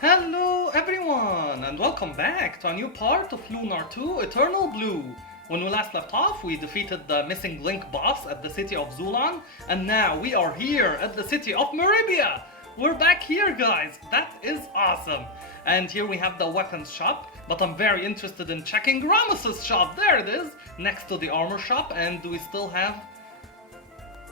Hello everyone, and welcome back to a new part of Lunar 2 Eternal Blue. When we last left off, we defeated the missing Link boss at the city of Zulon, and now we are here at the city of MERIBIA. We're back here, guys. That is awesome. And here we have the weapons shop, but I'm very interested in checking Ramos's shop. There it is, next to the armor shop, and we still have...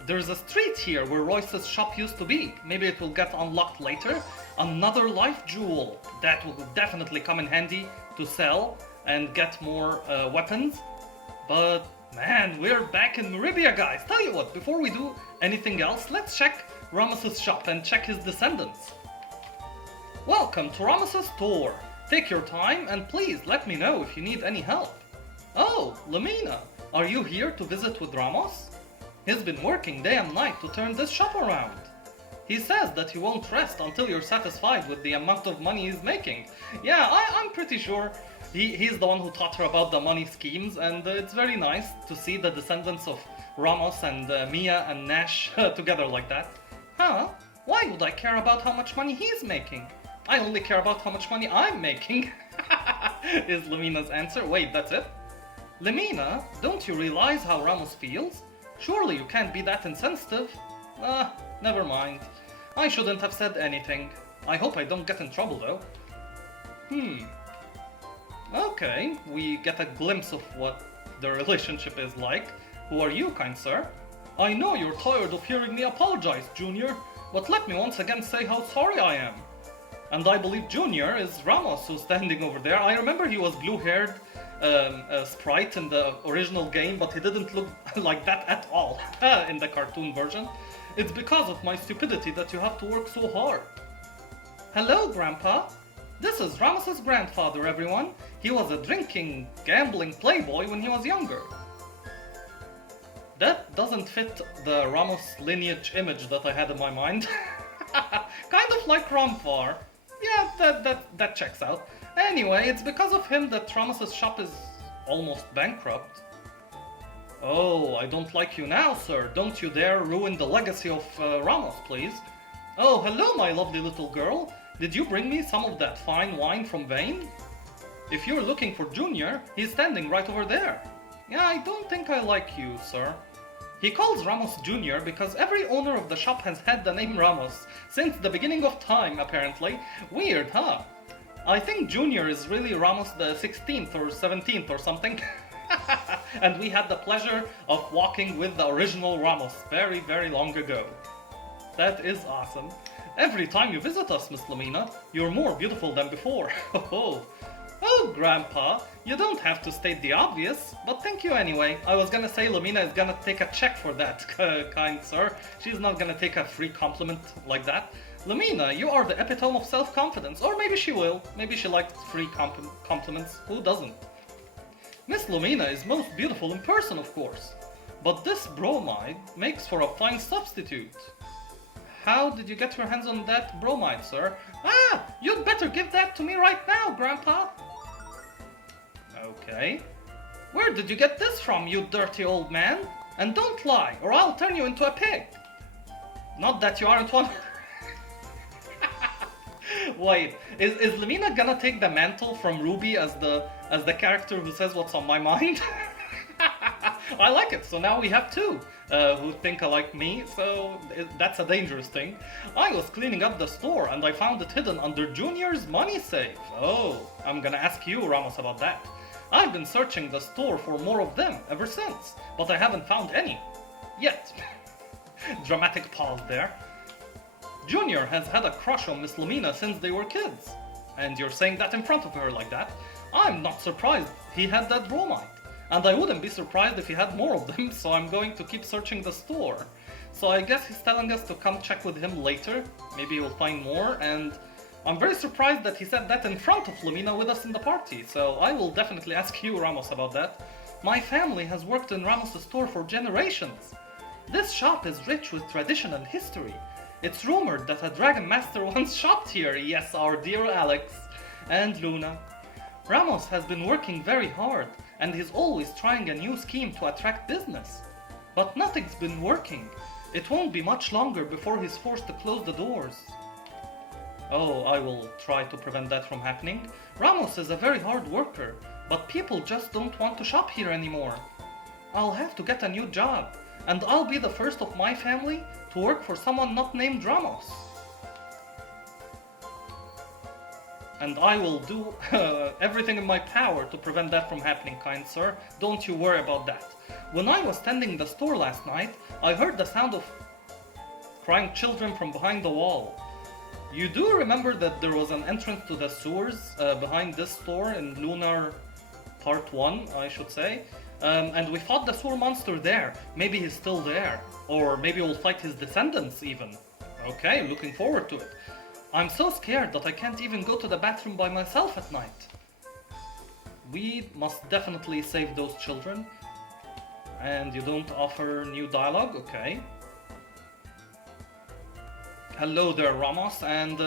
There's a street here where Royce's shop used to be. Maybe it will get unlocked later. Another life jewel. That will definitely come in handy to sell and get more weapons. But man, we're back in MERIBIA, guys. Tell you what, before we do anything else, let's check Ramos's shop and check his descendants. Welcome to Ramos's store. Take your time and please let me know if you need any help. Oh, Lamina, are you here to visit with Ramos? He's been working day and night to turn this shop around. He says that he won't rest until you're satisfied with the amount of money he's making. Yeah, I'm pretty sure he's the one who taught her about the money schemes, and it's very nice to see the descendants of Ramos and Mia and Nash together like that. Huh? Why would I care about how much money he's making? I only care about how much money I'm making, is Lamina's answer. Wait, that's it? Lamina, don't you realize how Ramos feels? Surely you can't be that insensitive. Never mind. I shouldn't have said anything. I hope I don't get in trouble though. Okay, we get a glimpse of what the relationship is like. Who are you, kind sir? I know you're tired of hearing me apologize, Junior, but let me once again say how sorry I am. And I believe Junior is Ramos who's standing over there. I remember he was blue-haired sprite in the original game, but he didn't look like that at all in the cartoon version. It's because of my stupidity that you have to work so hard. Hello, Grandpa. This is Ramos's grandfather, everyone. He was a drinking, gambling playboy when he was younger. That doesn't fit the Ramos lineage image that I had in my mind. Kind of like Ramfar. Yeah, that checks out. Anyway, it's because of him that Ramos's shop is almost bankrupt. Oh, I don't like you now, sir. Don't you dare ruin the legacy of Ramos, please. Oh, hello, my lovely little girl. Did you bring me some of that fine wine from Vane? If you're looking for Junior, he's standing right over there. Yeah, I don't think I like you, sir. He calls Ramos Junior because every owner of the shop has had the name Ramos since the beginning of time, apparently. Weird, huh? I think Junior is really Ramos the 16th or 17th or something. And we had the pleasure of walking with the original Ramos very, very long ago. That is awesome. Every time you visit us, Miss Lamina, you're more beautiful than before. Oh, Grandpa, you don't have to state the obvious, but thank you anyway. I was gonna say Lamina is gonna take a check for that, kind sir. She's not gonna take a free compliment like that. Lamina, you are the epitome of self-confidence, or maybe she will. Maybe she likes free compliments. Who doesn't? Miss Lamina is most beautiful in person, of course. But this bromide makes for a fine substitute. How did you get your hands on that bromide, sir? You'd better give that to me right now, Grandpa. Okay. Where did you get this from, you dirty old man? And don't lie, or I'll turn you into a pig. Not that you aren't one... Wait, is Lamina gonna take the mantle from Ruby as the character who says what's on my mind? I like it, so now we have two who think like me, so that's a dangerous thing. I was cleaning up the store and I found it hidden under Junior's money safe. Oh, I'm gonna ask you, Ramos, about that. I've been searching the store for more of them ever since, but I haven't found any. Yet. Dramatic pause there. Junior has had a crush on Miss Lamina since they were kids. And you're saying that in front of her like that? I'm not surprised he had that bromide. And I wouldn't be surprised if he had more of them, so I'm going to keep searching the store. So I guess he's telling us to come check with him later. Maybe we'll find more, and I'm very surprised that he said that in front of Lamina with us in the party, so I will definitely ask you, Ramos, about that. My family has worked in Ramos' store for generations. This shop is rich with tradition and history. It's rumored that a Dragon Master once shopped here, yes, our dear Alex, and Luna. Ramos has been working very hard, and he's always trying a new scheme to attract business. But nothing's been working. It won't be much longer before he's forced to close the doors. Oh, I will try to prevent that from happening. Ramos is a very hard worker, but people just don't want to shop here anymore. I'll have to get a new job, and I'll be the first of my family to work for someone not named Ramos. And I will do everything in my power to prevent that from happening, kind sir. Don't you worry about that. When I was tending the store last night, I heard the sound of crying children from behind the wall. You do remember that there was an entrance to the sewers behind this store in Lunar Part 1, I should say. And we fought the sewer monster there. Maybe he's still there. Or maybe we'll fight his descendants even. Okay, looking forward to it. I'm so scared that I can't even go to the bathroom by myself at night. We must definitely save those children. And you don't offer new dialogue? Okay. Hello there, Ramos, and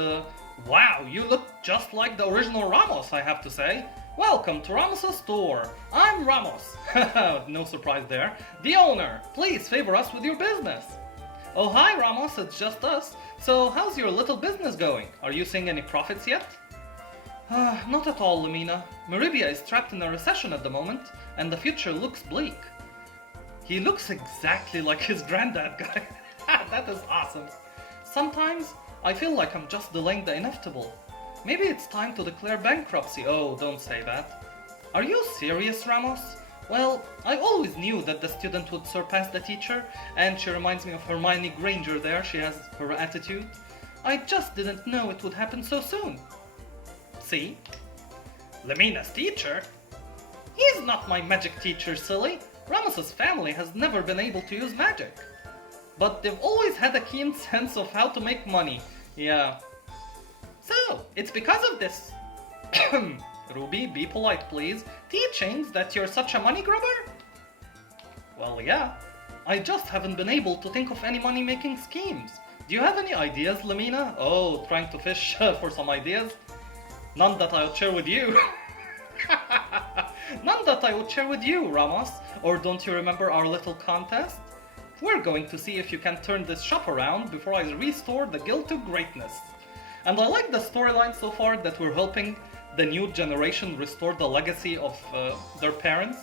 wow, you look just like the original Ramos, I have to say. Welcome to Ramos' store. I'm Ramos. No surprise there. The owner. Please favor us with your business. Oh, hi, Ramos. It's just us. So, how's your little business going? Are you seeing any profits yet? Not at all, Lumina. MERIBIA is trapped in a recession at the moment, and the future looks bleak. He looks exactly like his granddad guy. That is awesome. Sometimes, I feel like I'm just delaying the inevitable. Maybe it's time to declare bankruptcy. Oh, don't say that. Are you serious, Ramos? Well, I always knew that the student would surpass the teacher, and she reminds me of Hermione Granger there. She has her attitude. I just didn't know it would happen so soon. See? Lemina's teacher? He's not my magic teacher, silly. Ramos's family has never been able to use magic. But they've always had a keen sense of how to make money. Yeah. So, it's because of this. Ruby, be polite, please. Teachings that you're such a money grubber? Well, yeah. I just haven't been able to think of any money-making schemes. Do you have any ideas, Lamina? Oh, trying to fish for some ideas? None that I would share with you. None that I would share with you, Ramos. Or don't you remember our little contest? We're going to see if you can turn this shop around before I restore the guild to greatness. And I like the storyline so far that we're helping the new generation restore the legacy of their parents.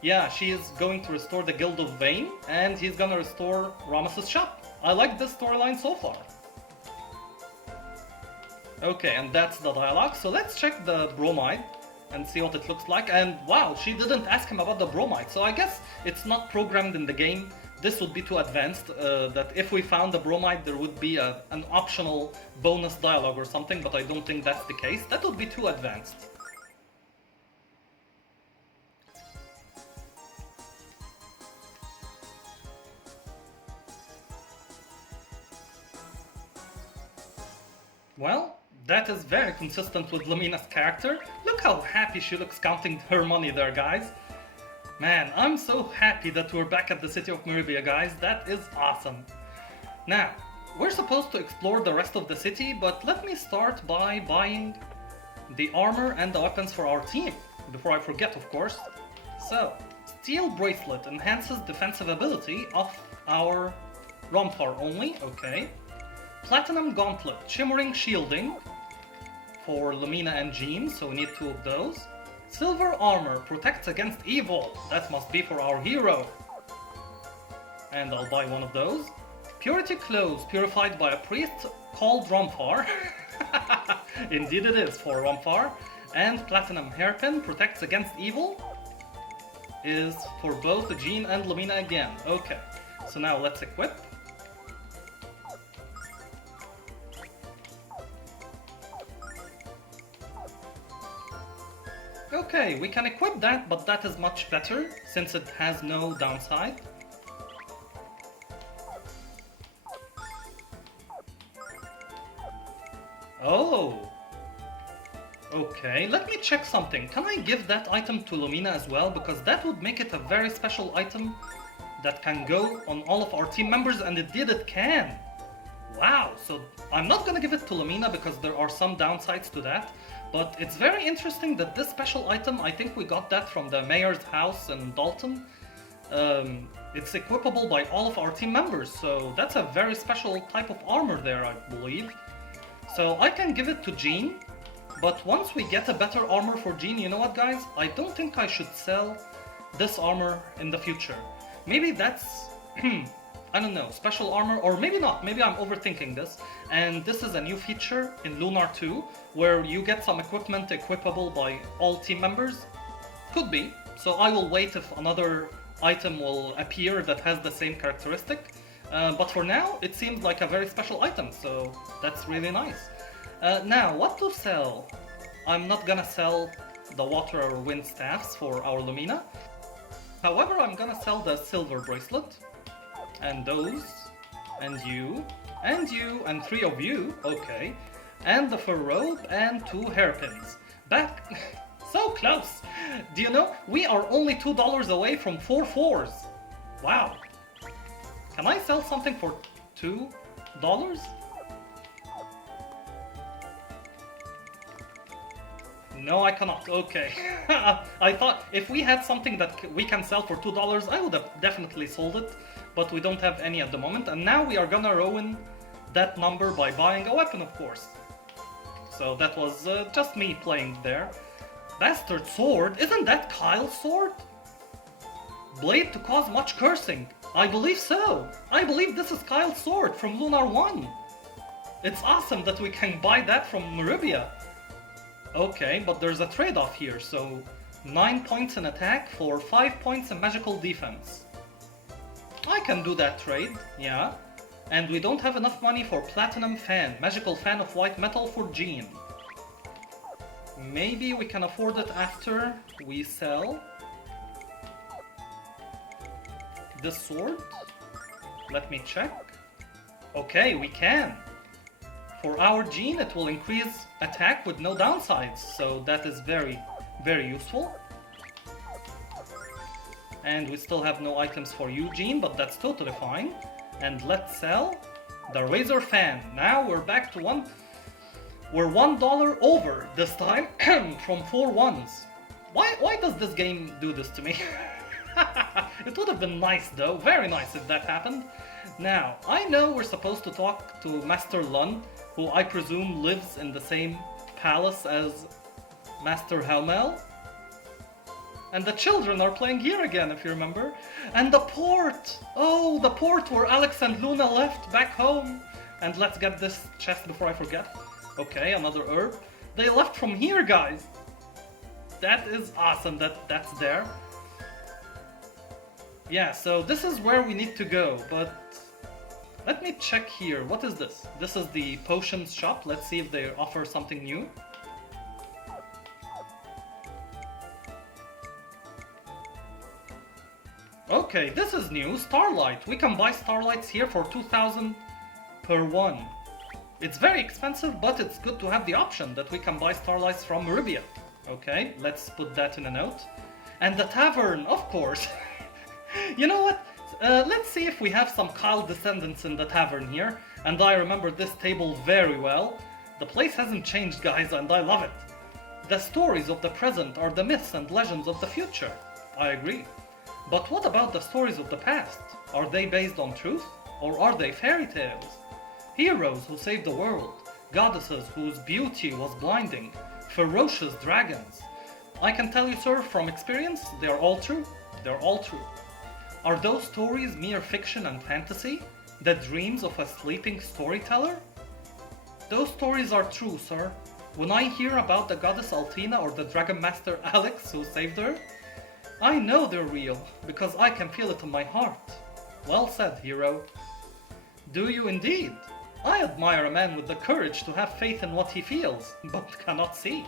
Yeah, she is going to restore the Guild of Vane, and he's gonna restore Ramos's shop. I like this storyline so far. Okay, and that's the dialogue, so let's check the bromide and see what it looks like. And wow, she didn't ask him about the bromide, so I guess it's not programmed in the game. This would be too advanced, that if we found the bromide there would be an optional bonus dialogue or something, but I don't think that's the case. That would be too advanced. Well, that is very consistent with Lamina's character. Look how happy she looks counting her money there, guys. Man, I'm so happy that we're back at the city of MERIBIA, guys. That is awesome. Now, we're supposed to explore the rest of the city, but let me start by buying the armor and the weapons for our team. Before I forget, of course. So, Steel Bracelet enhances defensive ability of our Zophar only, okay. Platinum Gauntlet, Shimmering Shielding for Lamina and Jean, so we need 2 of those. Silver Armor, protects against evil, that must be for our hero. And I'll buy 1 of those. Purity Clothes, purified by a priest called Zophar. Indeed it is for Zophar. And Platinum Hairpin, protects against evil, is for both Jean and Lamina again. Okay, so now let's equip. Okay, we can equip that, but that is much better, since it has no downside. Oh! Okay, let me check something. Can I give that item to Lumina as well? Because that would make it a very special item that can go on all of our team members, and it can! Wow, so I'm not gonna give it to Lumina because there are some downsides to that. But it's very interesting that this special item, I think we got that from the mayor's house in Dalton. It's equipable by all of our team members, so that's a very special type of armor there, I believe. So I can give it to Jean, but once we get a better armor for Jean, you know what guys? I don't think I should sell this armor in the future. Maybe that's, I don't know, special armor, or maybe not, maybe I'm overthinking this. And this is a new feature in Lunar 2, where you get some equipment equipable by all team members. Could be, so I will wait if another item will appear that has the same characteristic. But for now, it seems like a very special item, so that's really nice. Now, what to sell? I'm not gonna sell the water or wind staffs for our Lumina. However, I'm gonna sell the silver bracelet, and those, and you, and 3 of you, okay, and the fur robe, and 2 hairpins. Back, so close! Do you know, we are only $2 away from 4 fours. Wow. Can I sell something for $2? No, I cannot. Okay. I thought if we had something that we can sell for $2, I would have definitely sold it, but we don't have any at the moment, and now we are gonna ruin that number by buying a weapon, of course. So that was just me playing there. Bastard sword? Isn't that Kyle's sword? Blade to cause much cursing. I believe so. I believe this is Kyle's sword from Lunar 1. It's awesome that we can buy that from MERIBIA. Okay, but there's a trade-off here, so 9 points in attack for 5 points in magical defense. I can do that trade, yeah. And we don't have enough money for platinum fan, magical fan of white metal for Jean. Maybe we can afford it after we sell this sword. Let me check. Okay, we can. For our Jean, it will increase attack with no downsides, so that is very, very useful. And we still have no items for you, Jean, but that's totally fine. And let's sell the Razor Fan. Now we're back to we're $1 over this time from 4 ones. Why does this game do this to me? It would have been nice though, very nice if that happened. Now, I know we're supposed to talk to Master Lunn, who I presume lives in the same palace as Master Helmel. And the children are playing here again, if you remember. And the port! Oh, the port where Alex and Luna left back home. And let's get this chest before I forget. Okay, another herb. They left from here, guys. That is awesome that that's there. Yeah, so this is where we need to go, but let me check here. What is this? This is the potions shop. Let's see if they offer something new. Okay, this is new. Starlight. We can buy Starlights here for 2,000 per one. It's very expensive, but it's good to have the option that we can buy Starlights from MERIBIA. Okay, let's put that in a note. And the tavern, of course. You know what? Let's see if we have some Kyle descendants in the tavern here. And I remember this table very well. The place hasn't changed, guys, and I love it. The stories of the present are the myths and legends of the future. I agree. But what about the stories of the past? Are they based on truth? Or are they fairy tales? Heroes who saved the world, goddesses whose beauty was blinding, ferocious dragons. I can tell you, sir, from experience, they are all true. They're all true. Are those stories mere fiction and fantasy? The dreams of a sleeping storyteller? Those stories are true, sir. When I hear about the goddess Altina or the dragon master Alex who saved her, I know they're real, because I can feel it in my heart. Well said, hero. Do you indeed? I admire a man with the courage to have faith in what he feels, but cannot see.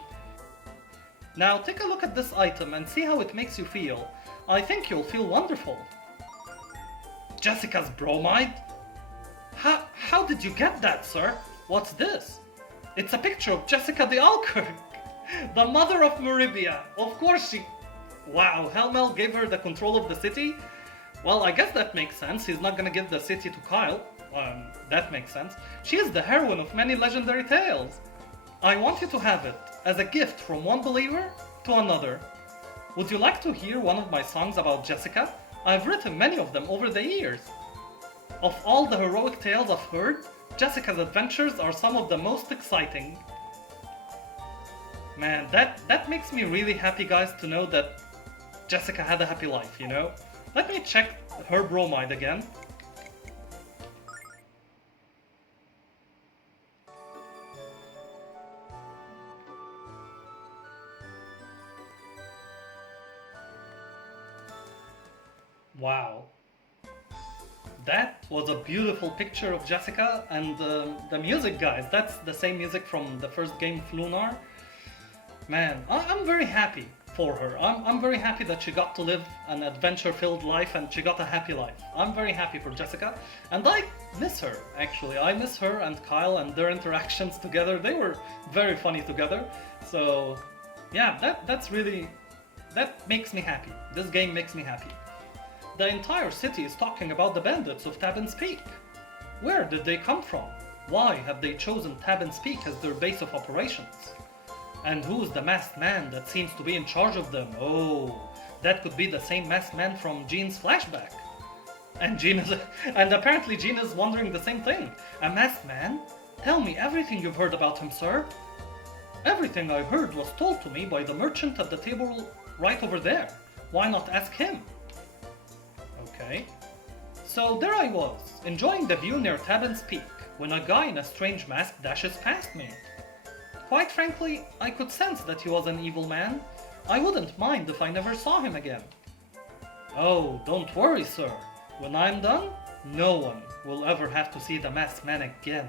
Now take a look at this item and see how it makes you feel. I think you'll feel wonderful. Jessica's bromide? How did you get that, sir? What's this? It's a picture of Jessica the Alkirk, the mother of MERIBIA. Of course she... Wow, Helmel gave her the control of the city? Well, I guess that makes sense. He's not gonna give the city to Kyle. That makes sense. She is the heroine of many legendary tales. I want you to have it, as a gift from one believer to another. Would you like to hear one of my songs about Jessica? I've written many of them over the years. Of all the heroic tales I've heard, Jessica's adventures are some of the most exciting. Man, that makes me really happy, guys, to know that Jessica had a happy life, you know? Let me check her bromide again. Wow. That was a beautiful picture of Jessica, and the music, guys, that's the same music from the first game of Lunar. Man, I'm very happy for her. I'm very happy that she got to live an adventure-filled life and she got a happy life. I'm very happy for Jessica, and I miss her, actually. I miss her and Kyle and their interactions together. They were very funny together. So, yeah, that makes me happy. This game makes me happy. The entire city is talking about the bandits of Tabin's Peak. Where did they come from? Why have they chosen Tabin's Peak as their base of operations? And who's the masked man that seems to be in charge of them? Oh, that could be the same masked man from Jean's flashback. And apparently Jean is wondering the same thing. A masked man? Tell me everything you've heard about him, sir. Everything I heard was told to me by the merchant at the table right over there. Why not ask him? Okay. So there I was, enjoying the view near Tabin's Peak, when a guy in a strange mask dashes past me. Quite frankly, I could sense that he was an evil man. I wouldn't mind if I never saw him again. Oh, don't worry, sir. When I'm done, no one will ever have to see the masked man again.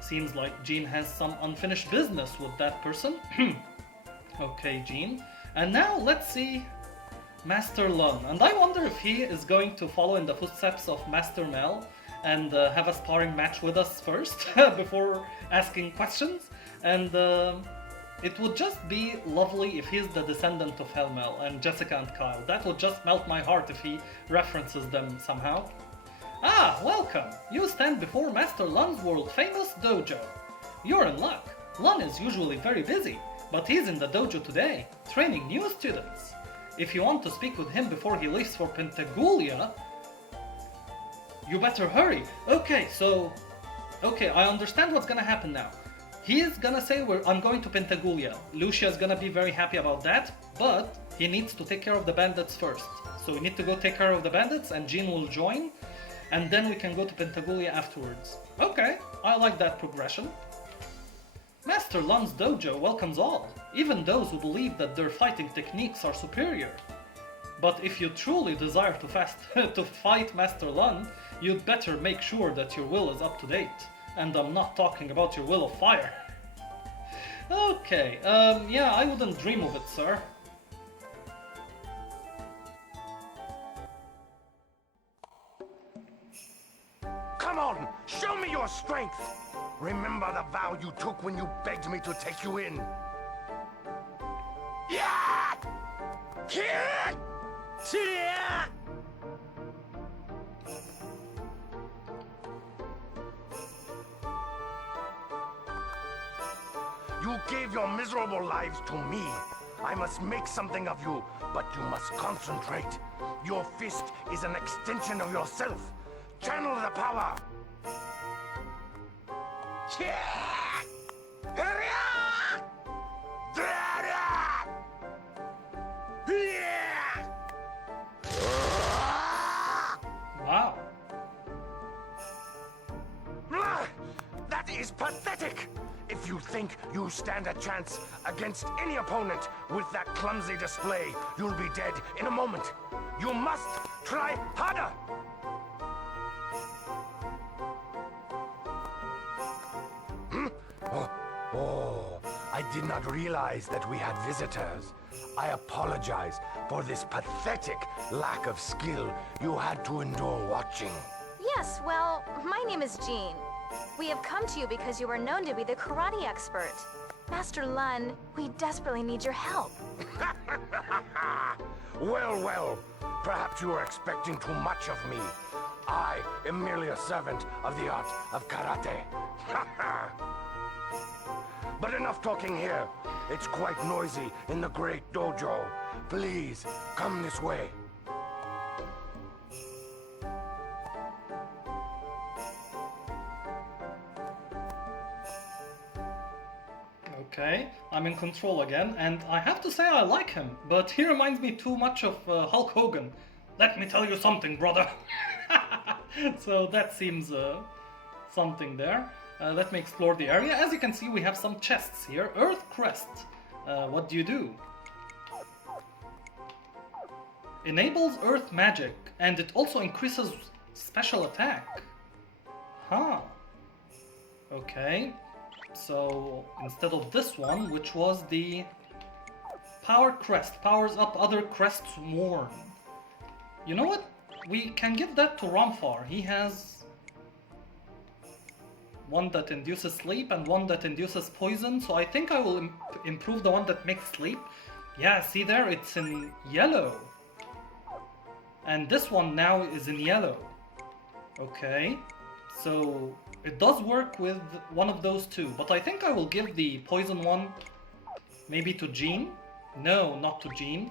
Seems like Jean has some unfinished business with that person. Okay, Jean. And now let's see Master Lunn, and I wonder if he is going to follow in the footsteps of Master Mel and have a sparring match with us first before asking questions. And it would just be lovely if he's the descendant of Helmel and Jessica and Kyle. That would just melt my heart if he references them somehow. Ah, welcome! You stand before Master Lunn's world-famous dojo. You're in luck. Lunn is usually very busy, but he's in the dojo today, training new students. If you want to speak with him before he leaves for Pentagoulia, you better hurry. Okay, I understand what's gonna happen now. He is gonna say I'm going to Pentagoulia. Lucia is gonna be very happy about that, but he needs to take care of the bandits first. So we need to go take care of the bandits and Jean will join, and then we can go to Pentagoulia afterwards. Okay, I like that progression. Master Lunn's dojo welcomes all, even those who believe that their fighting techniques are superior. But if you truly desire to fight Master Lunn, you'd better make sure that your will is up to date. And I'm not talking about your will of fire. Okay, yeah, I wouldn't dream of it, sir. Come on, show me your strength! Remember the vow you took when you begged me to take you in. Yeah! Yeah! Yeah! You gave your miserable lives to me. I must make something of you, but you must concentrate. Your fist is an extension of yourself. Channel the power. Wow. That is pathetic! If you think you stand a chance against any opponent with that clumsy display, you'll be dead in a moment. You must try harder! Oh, I did not realize that we had visitors. I apologize for this pathetic lack of skill you had to endure watching. Yes, well, my name is Jean. We have come to you because you are known to be the karate expert. Master Lunn, we desperately need your help. Well, perhaps you are expecting too much of me. I am merely a servant of the art of karate. But enough talking here. It's quite noisy in the great dojo. Please, come this way. Okay, I'm in control again, and I have to say I like him, but he reminds me too much of Hulk Hogan. Let me tell you something, brother. So that seems something there. Let me explore the area. As you can see, we have some chests here. Earth Crest. What do you do? Enables Earth magic, and it also increases special attack. Huh. Okay. So instead of this one, which was the Power Crest, powers up other crests more. You know what? We can give that to Ramfar. He has one that induces sleep and one that induces poison, so I think I will improve the one that makes sleep. Yeah, see there? It's in yellow. And this one now is in yellow. Okay, so it does work with one of those two, but I think I will give the poison one maybe to Jean. No, not to Jean.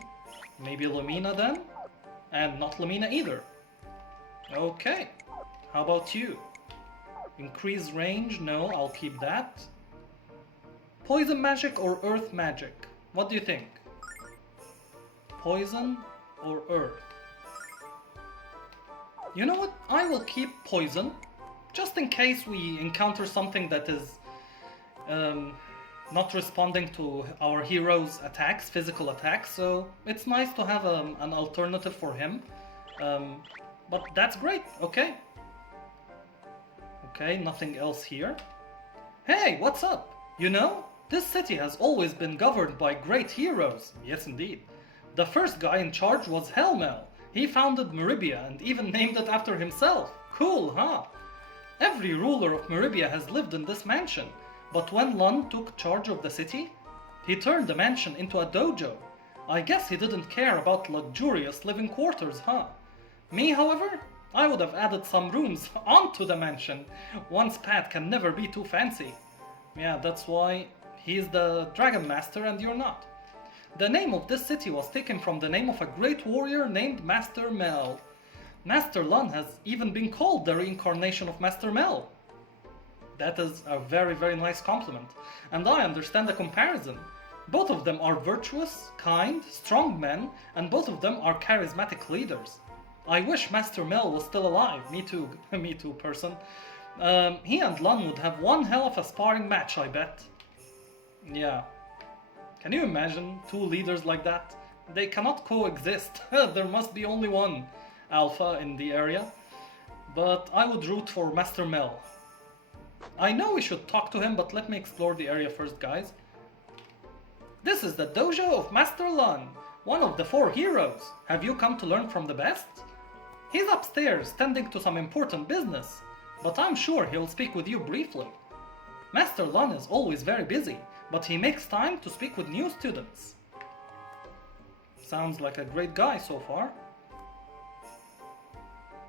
Maybe Lumina then? And not Lumina either. Okay, how about you? Increase range? No, I'll keep that. Poison magic or earth magic? What do you think? Poison or earth? You know what? I will keep poison, just in case we encounter something that is not responding to our hero's attacks, physical attacks, so it's nice to have an alternative for him. But that's great, okay. Okay, nothing else here. Hey, what's up? You know, this city has always been governed by great heroes. Yes, indeed. The first guy in charge was Helmel. He founded MERIBIA and even named it after himself. Cool, huh? Every ruler of MERIBIA has lived in this mansion, but when Lunn took charge of the city, he turned the mansion into a dojo. I guess he didn't care about luxurious living quarters, huh? Me, however, I would have added some rooms onto the mansion. One's pad can never be too fancy. Yeah, that's why he's the Dragon Master and you're not. The name of this city was taken from the name of a great warrior named Master Mel. Master Lunn has even been called the reincarnation of Master Mel. That is a very, very nice compliment, and I understand the comparison. Both of them are virtuous, kind, strong men, and both of them are charismatic leaders. I wish Master Mel was still alive. Me too, me too, person. He and Lunn would have one hell of a sparring match, I bet. Yeah. Can you imagine two leaders like that? They cannot coexist. There must be only one alpha in the area. But I would root for Master Mel. I know we should talk to him, but let me explore the area first, guys. This is the dojo of Master Lunn, one of the 4 heroes. Have you come to learn from the best? He's upstairs, tending to some important business, but I'm sure he'll speak with you briefly. Master Lunn is always very busy, but he makes time to speak with new students. Sounds like a great guy so far.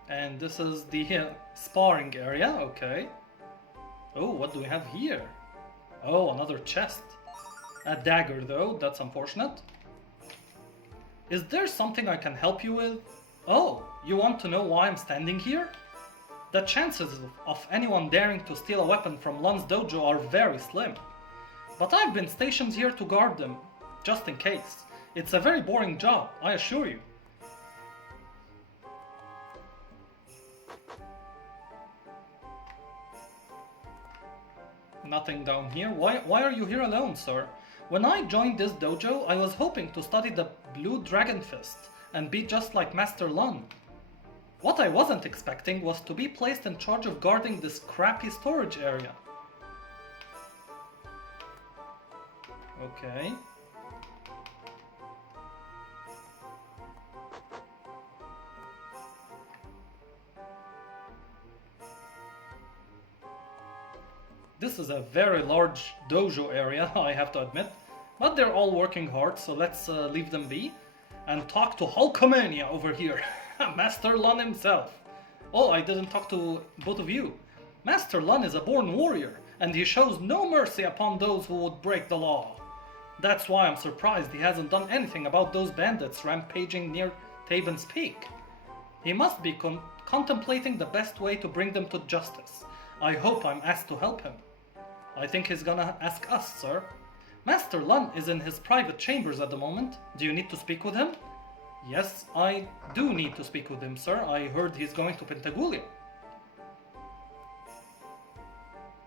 And this is the sparring area, okay. Oh, what do we have here? Oh, another chest. A dagger though, that's unfortunate. Is there something I can help you with? Oh, you want to know why I'm standing here? The chances of anyone daring to steal a weapon from Lunn's dojo are very slim. But I've been stationed here to guard them, just in case. It's a very boring job, I assure you. Nothing down here. Why are you here alone, sir? When I joined this dojo, I was hoping to study the Blue Dragon Fist and be just like Master Lunn. What I wasn't expecting was to be placed in charge of guarding this crappy storage area. Okay. This is a very large dojo area, I have to admit. But they're all working hard, so let's leave them be. And talk to Hulkamania over here. Master Lunn himself. Oh, I didn't talk to both of you. Master Lunn is a born warrior, and he shows no mercy upon those who would break the law. That's why I'm surprised he hasn't done anything about those bandits rampaging near Tabin's Peak. He must be contemplating the best way to bring them to justice. I hope I'm asked to help him. I think he's gonna ask us, sir. Master Lunn is in his private chambers at the moment. Do you need to speak with him? Yes, I do need to speak with him, sir. I heard he's going to Pentagulia.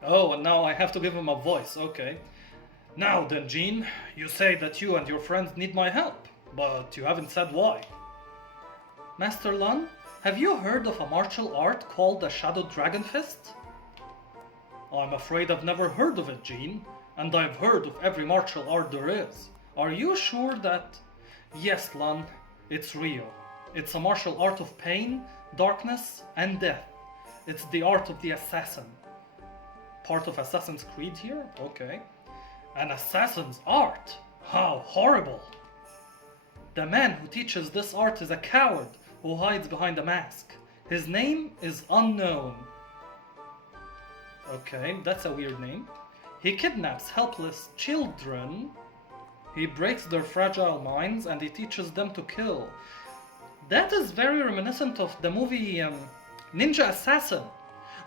Oh, and now I have to give him a voice, okay. Now then, Jean, you say that you and your friends need my help, but you haven't said why. Master Lunn, have you heard of a martial art called the Shadow Dragon Fist? I'm afraid I've never heard of it, Jean, and I've heard of every martial art there is. Are you sure that... Yes, Lunn, it's real. It's a martial art of pain, darkness, and death. It's the art of the assassin. Part of Assassin's Creed here? Okay. An assassin's art? How horrible! The man who teaches this art is a coward who hides behind a mask. His name is unknown. Okay, that's a weird name. He kidnaps helpless children. He breaks their fragile minds and he teaches them to kill. That is very reminiscent of the movie Ninja Assassin.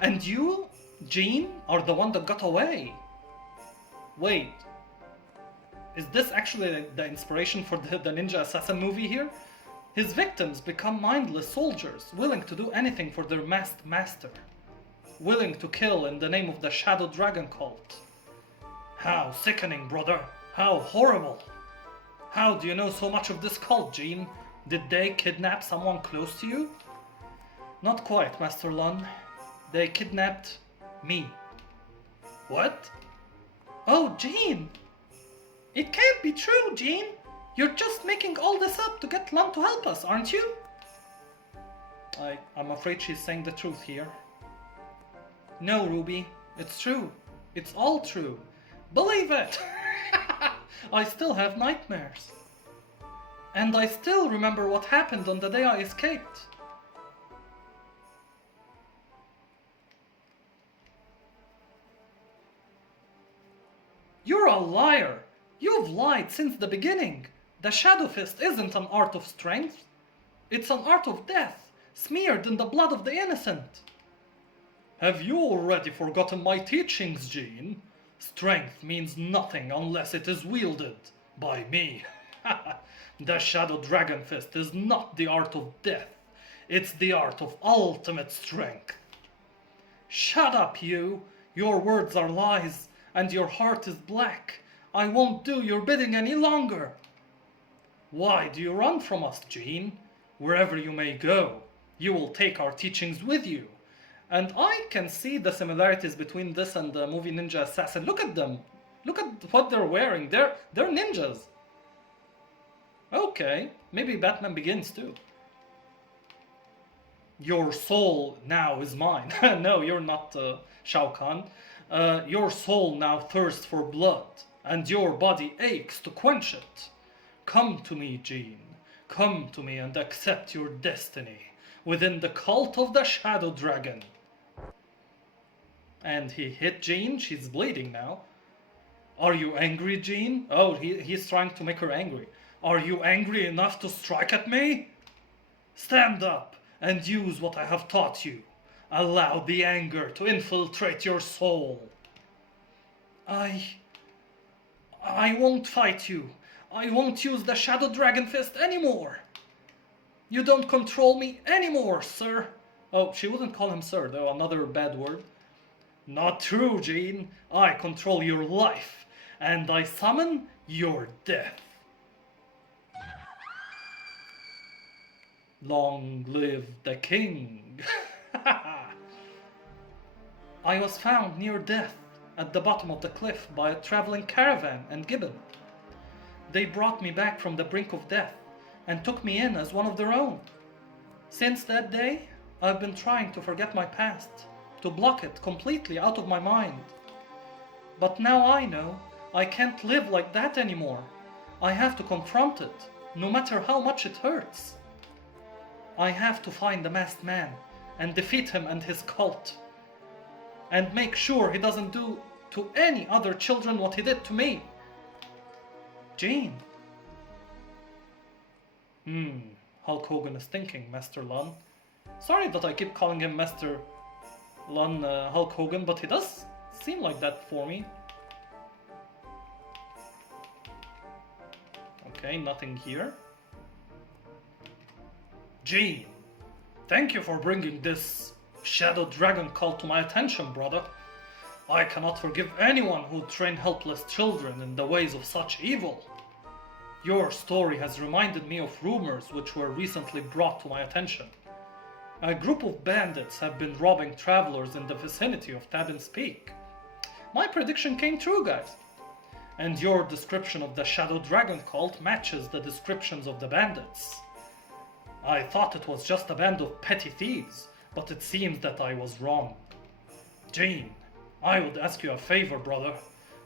And you, Jean, are the one that got away. Wait, is this actually the inspiration for the Ninja Assassin movie here? His victims become mindless soldiers, willing to do anything for their masked master. Willing to kill in the name of the Shadow Dragon cult. How sickening, brother. How horrible. How do you know so much of this cult, Jean? Did they kidnap someone close to you? Not quite, Master Lunn. They kidnapped me. What? Oh, Jean! It can't be true, Jean! You're just making all this up to get Lunn to help us, aren't you? I'm afraid she's saying the truth here. No, Ruby, it's true. It's all true. Believe it! I still have nightmares. And I still remember what happened on the day I escaped. You're a liar! You've lied since the beginning! The Shadow Fist isn't an art of strength. It's an art of death, smeared in the blood of the innocent. Have you already forgotten my teachings, Jean? Strength means nothing unless it is wielded by me. The Shadow Dragon Fist is not the art of death. It's the art of ultimate strength. Shut up, you! Your words are lies, and your heart is black. I won't do your bidding any longer. Why do you run from us, Jean? Wherever you may go, you will take our teachings with you. And I can see the similarities between this and the movie Ninja Assassin. Look at them. Look at what they're wearing. They're ninjas. Okay, maybe Batman Begins too. Your soul now is mine. No, you're not Shao Kahn. Your soul now thirsts for blood, and your body aches to quench it. Come to me, Jean. Come to me and accept your destiny within the cult of the Shadow Dragon. And he hit Jean. She's bleeding now. Are you angry, Jean? Oh, he's trying to make her angry. Are you angry enough to strike at me? Stand up and use what I have taught you. Allow the anger to infiltrate your soul. I won't fight you. I won't use the Shadow Dragon Fist anymore. You don't control me anymore, sir. Oh, she wouldn't call him sir, though, another bad word. Not true, Jean. I control your life, and I summon your death. Long live the king. I was found near death at the bottom of the cliff by a traveling caravan and gibbon. They brought me back from the brink of death and took me in as one of their own. Since that day, I've been trying to forget my past, to block it completely out of my mind. But now I know I can't live like that anymore. I have to confront it, no matter how much it hurts. I have to find the masked man and defeat him and his cult. And make sure he doesn't do to any other children what he did to me. Jean. Hulk Hogan is thinking, Master Lunn. Sorry that I keep calling him Master Lunn Hulk Hogan, but he does seem like that for me. Okay, nothing here. Jean, thank you for bringing this Shadow Dragon cult to my attention, brother. I cannot forgive anyone who train helpless children in the ways of such evil. Your story has reminded me of rumors which were recently brought to my attention. A group of bandits have been robbing travelers in the vicinity of Tabin's Peak. My prediction came true, guys. And your description of the Shadow Dragon cult matches the descriptions of the bandits. I thought it was just a band of petty thieves, but it seems that I was wrong. Jean, I would ask you a favor, brother.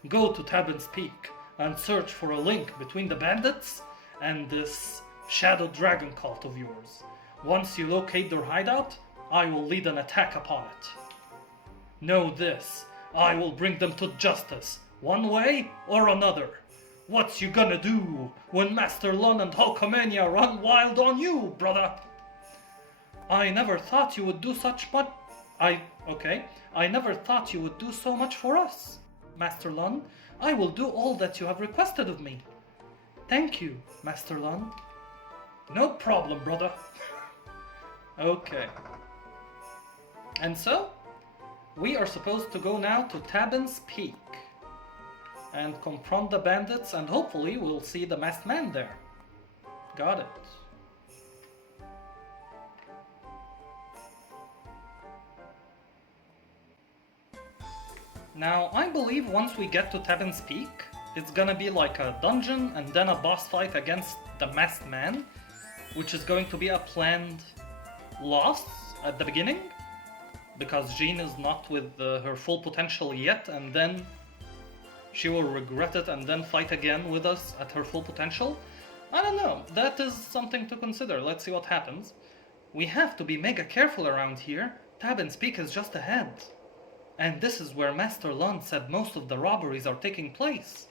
Go to Tabin's Peak and search for a link between the bandits and this Shadow Dragon cult of yours. Once you locate their hideout, I will lead an attack upon it. Know this, I will bring them to justice, one way or another. What's you gonna do when Master Lunn and Hulkamania run wild on you, brother? I never thought you would do such much. I never thought you would do so much for us. Master Lunn, I will do all that you have requested of me. Thank you, Master Lunn. No problem, brother. Okay. And so, we are supposed to go now to Tabin's Peak and confront the bandits, and hopefully we'll see the masked man there. Got it. Now, I believe once we get to Tabin's Peak, it's gonna be like a dungeon and then a boss fight against the masked man, which is going to be a planned loss at the beginning, because Jean is not with her full potential yet, and then she will regret it and then fight again with us at her full potential. I don't know, that is something to consider. Let's see what happens. We have to be mega careful around here. Tabin's Peak is just ahead. And this is where Master Lunn said most of the robberies are taking place.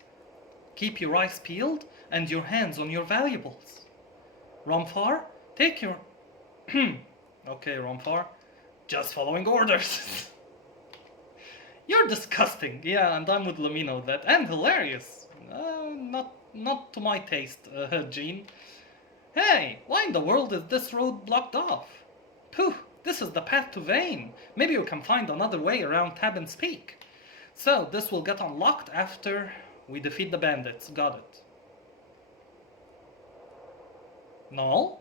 Keep your eyes peeled and your hands on your valuables. Zophar, take your... Okay, Zophar, just following orders. You're disgusting. Yeah, and I'm with Lamino that. And hilarious. Not to my taste, Jean. Hey, why in the world is this road blocked off? Pooh, this is the path to Vane. Maybe we can find another way around Tabin's Peak. So, this will get unlocked after we defeat the bandits. Got it. No?